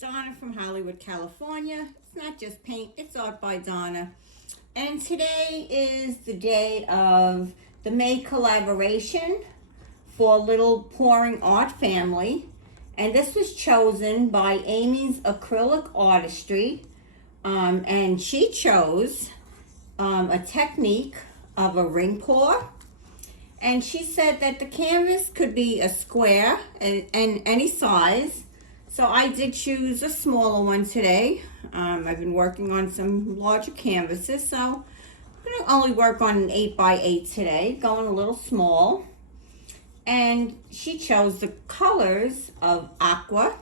Donna from Hollywood, California. It's not just paint, it's art by Donna. And today is the day of the May collaboration for Little Pouring Art Family. And this was chosen by Amy's Acrylic Artistry. And she chose a technique of a ring pour. And she said that the canvas could be a square and any size. So I did choose a smaller one today. I've been working on some larger canvases, so I'm going to only work on an 8x8 today, going a little small. And she chose the colors of Aqua,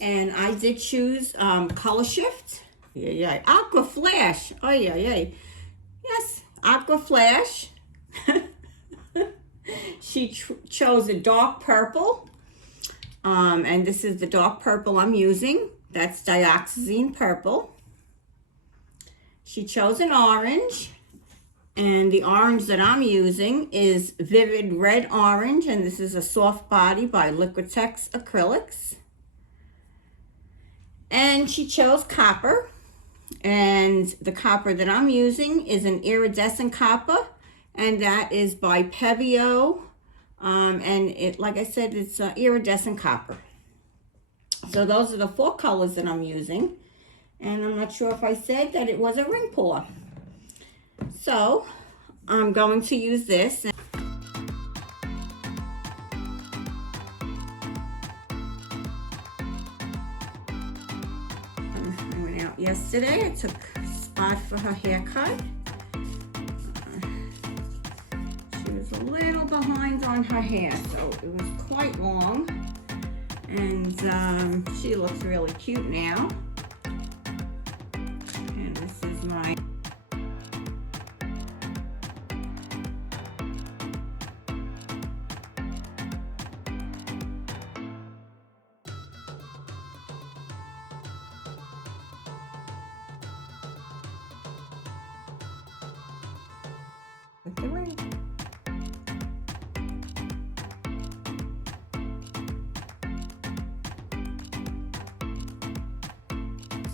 and I did choose Color Shift. Yeah, Aqua Flash. Oh yeah. Yes, Aqua Flash. She chose a dark purple. And this is the dark purple I'm using. That's Dioxazine purple. She chose an orange. And the orange that I'm using is Vivid Red Orange. And this is a soft body by Liquitex Acrylics. And she chose copper. And the copper that I'm using is an iridescent copper. And that is by Pebeo. And it, like I said, it's iridescent copper. So those are the 4 colors that I'm using. And I'm not sure if I said that it was a ring pour. So I'm going to use this. I went out yesterday. I took Spot for her haircut. She was a little behind on her hair, so it was quite long. And she looks really cute now. And this is my with the ring.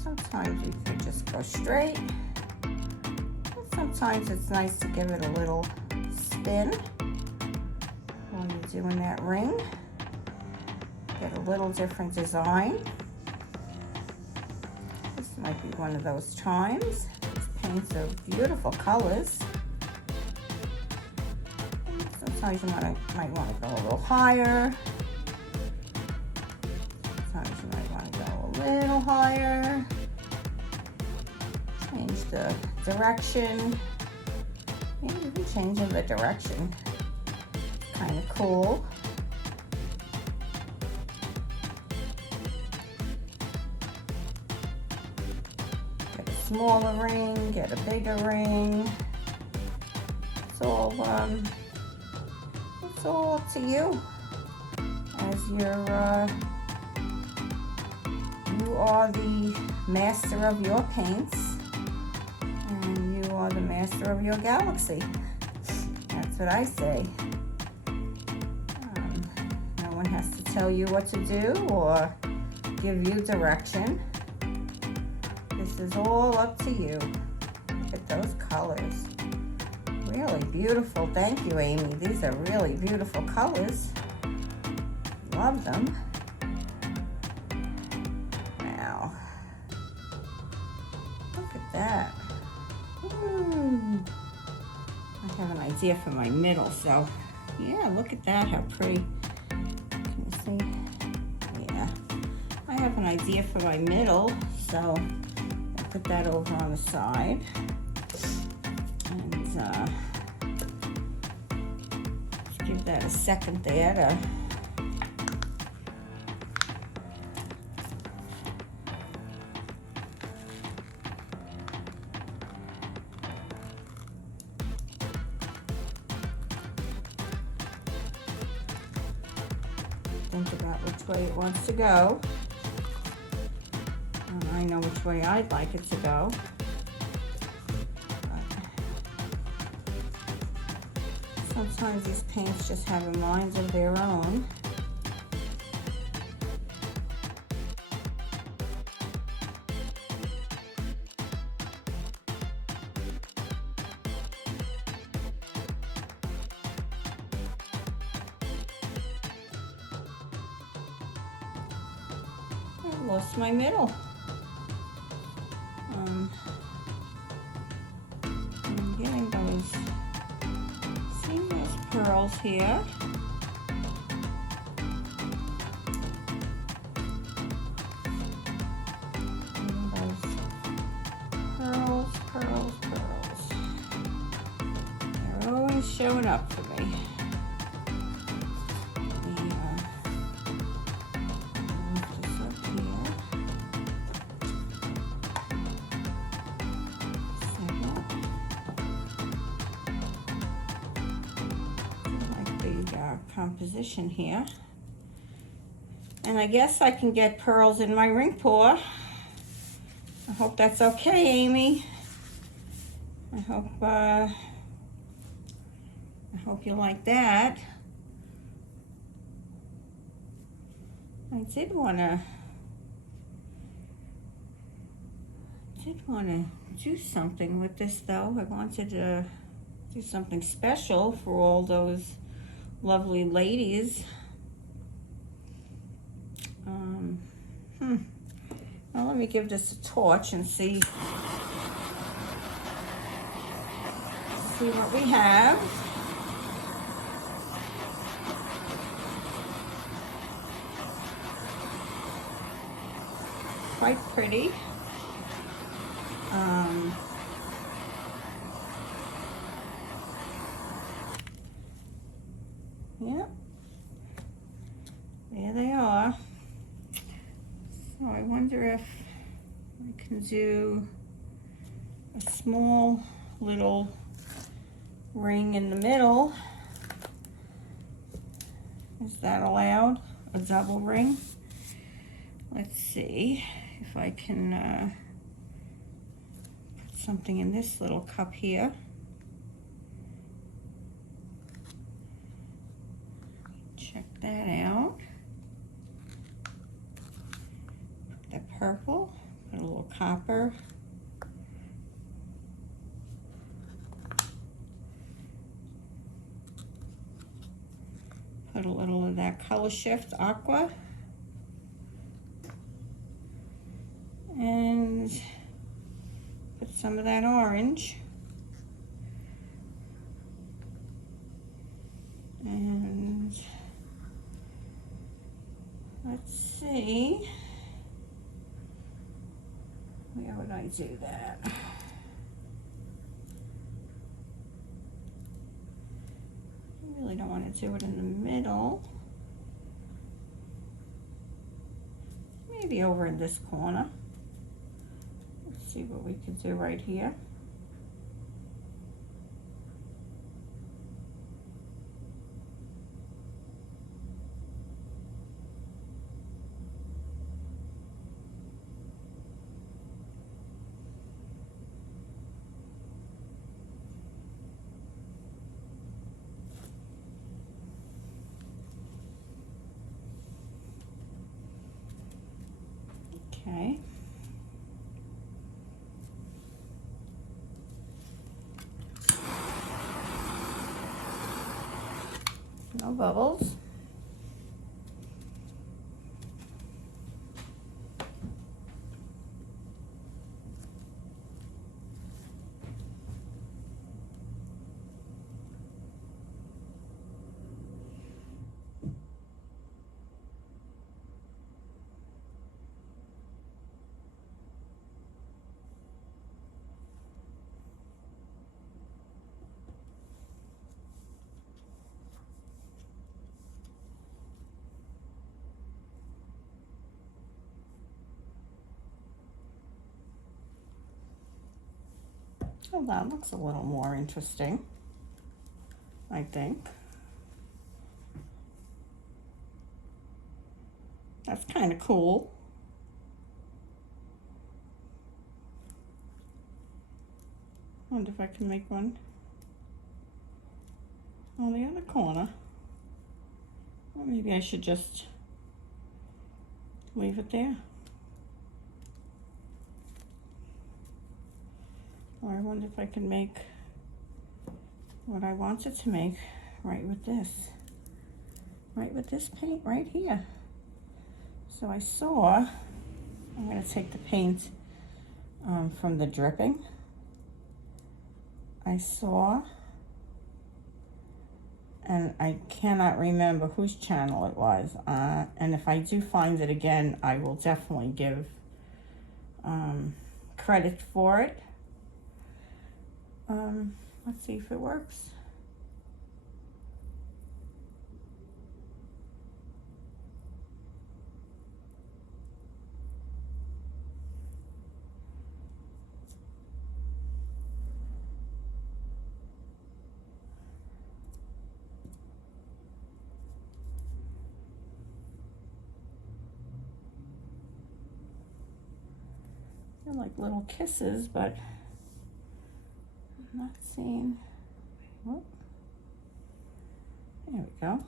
Sometimes you can just go straight. Sometimes it's nice to give it a little spin while you're doing that ring. Get a little different design. This might be one of those times. These paints are beautiful colors. Sometimes you might want to go a little higher. Sometimes you might want to go a little higher. Change the direction. Maybe even changing the direction. Kind of cool. Get a smaller ring, get a bigger ring. It's all up to you. As you are the master of your paints. And you are the master of your galaxy. That's what I say. No one has to tell you what to do or give you direction. This is all up to you. Look at those colors. Really beautiful. Thank you, Amy. These are really beautiful colors. Love them. Wow. Look at that. I have an idea for my middle, so yeah, look at that, how pretty. Can you see? Yeah. I have an idea for my middle, so I'll put that over on the side. And let's give that a second there to think about which way it wants to go. And I know which way I'd like it to go. Sometimes these paints just have minds of their own. I lost my middle. I'm getting those, seeing those pearls here. Pearls. They're always showing up for me. Lift this up here. I like the composition here. And I guess I can get pearls in my ring pour. I hope that's okay, Amy. I hope you like that. I did wanna do something with this though. I wanted to do something special for all those lovely ladies. Well, let me give this a torch and see what we have. Quite pretty. Yep. There they are. So I wonder if I can do a small little ring in the middle. Is that allowed? A double ring? Let's see if I can put something in this little cup here. Check that out. Put that purple, put a little copper. Put a little of that color shift Aqua. And put some of that orange. And let's see. Where would I do that? I really don't want to do it in the middle. Maybe over in this corner. Let's see what we could do right here. Okay. No bubbles. Oh, that looks a little more interesting, I think. That's kind of cool. Wonder if I can make one on the other corner. Or maybe I should just leave it there. Or I wonder if I can make what I wanted to make right with this paint right here. So I saw I'm going to take the paint from the dripping I saw, and I cannot remember whose channel it was, and if I do find it again, I will definitely give credit for it. Let's see if it works. They're like little kisses, but I'm not seeing. Oh, there we go.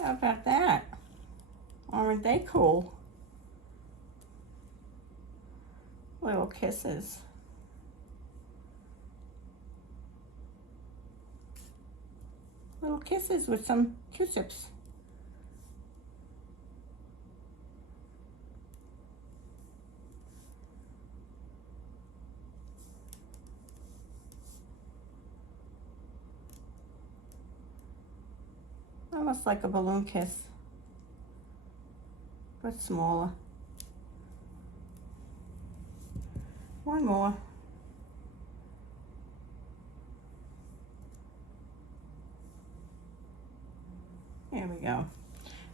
How about that? Aren't they cool? Little kisses. Little kisses with some Q-tips. Almost like a balloon kiss, but smaller. One more. There we go.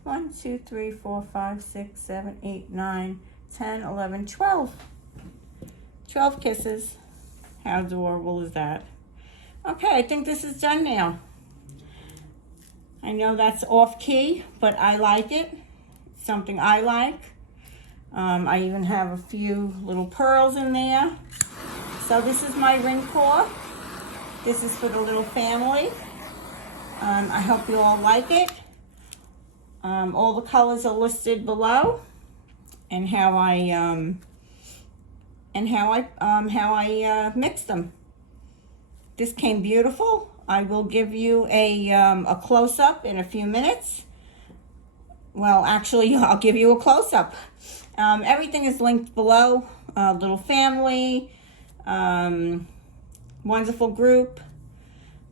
1, 2, 3, 4, 5, 6, 7, 8, 9, 10, 11, 12. 12 kisses. How adorable is that? Okay, I think this is done now. I know that's off key, but I like it. It's something I like. I even have a few little pearls in there. So this is my ring core. This is for the little family. I hope you all like it. All the colors are listed below, and how I mix them. This came beautiful. I will give you a close-up in a few minutes. Well, actually, I'll give you a close-up. Everything is linked below. Little family, wonderful group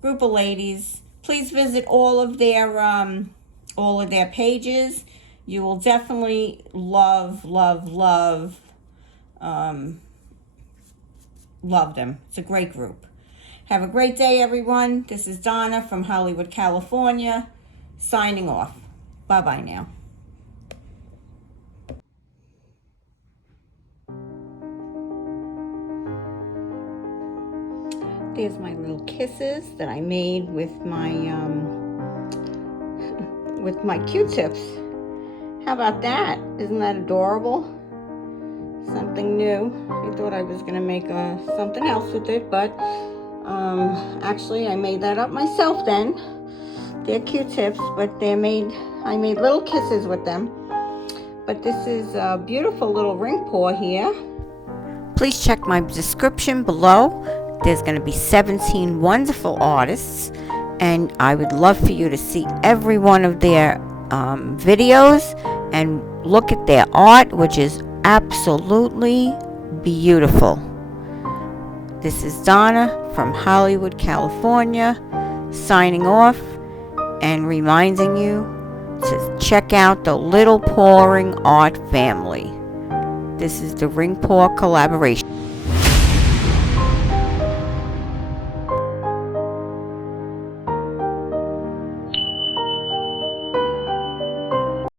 of ladies. Please visit all of their pages. You will definitely love them. It's a great group. Have a great day, everyone. This is Donna from Hollywood, California, signing off. Bye-bye now. There's my little kisses that I made with my Q-tips. How about that? Isn't that adorable? Something new. I thought I was gonna make something else with it, but actually I made that up myself then. They're Q-tips, but I made little kisses with them. But this is a beautiful little ring pour here. Please check my description below. There's going to be 17 wonderful artists, and I would love for you to see every one of their videos and look at their art, which is absolutely beautiful. This is Donna from Hollywood, California, signing off and reminding you to check out the Little Pouring Art family. This is the Ring Pour collaboration.